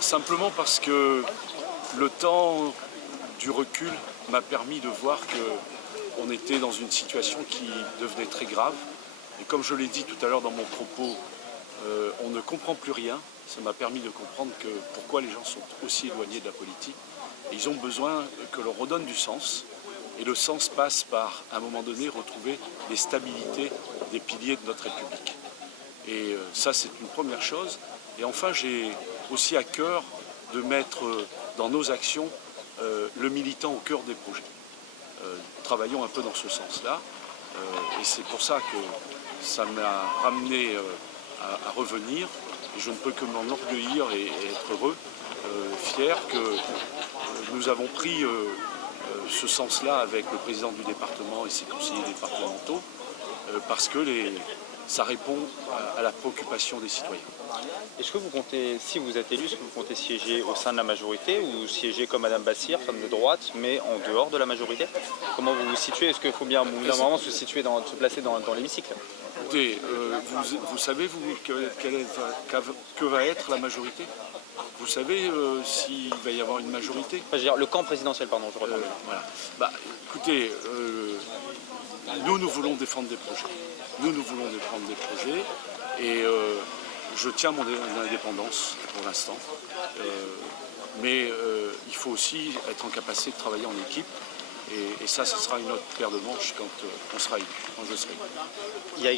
Simplement parce que le temps du recul m'a permis de voir qu'on était dans une situation qui devenait très grave. Et comme je l'ai dit tout à l'heure dans mon propos, on ne comprend plus rien. Ça m'a permis de comprendre pourquoi les gens sont aussi éloignés de la politique. Et ils ont besoin que l'on redonne du sens. Et le sens passe par, à un moment donné, retrouver les stabilités des piliers de notre République. Et ça, c'est une première chose. Et enfin, j'ai aussi à cœur de mettre dans nos actions le militant au cœur des projets. Travaillons un peu dans ce sens-là. Et c'est pour ça que ça m'a ramené à revenir. Et je ne peux que m'en orgueillir et être heureux, fier que nous avons pris ce sens-là avec le président du département et ses conseillers départementaux, parce que ça répond à la préoccupation des citoyens. Est-ce que vous comptez, si vous êtes élu, est-ce que vous comptez siéger au sein de la majorité ou siéger comme Madame Bassir, femme de droite, mais en dehors de la majorité? Comment vous vous situez? Est-ce qu'il faut bien normalement se placer dans l'hémicycle? Écoutez, vous savez, vous, que va être la majorité? Vous savez s'il va y avoir une majorité? Enfin, je veux dire, le camp présidentiel, pardon, je reprends. Voilà. Bah, écoutez, nous voulons défendre des projets. Nous voulons défendre des projets et je tiens mon indépendance pour l'instant. Mais il faut aussi être en capacité de travailler en équipe. Et ça, ce sera une autre paire de manches quand on sera élu, quand je serai élu.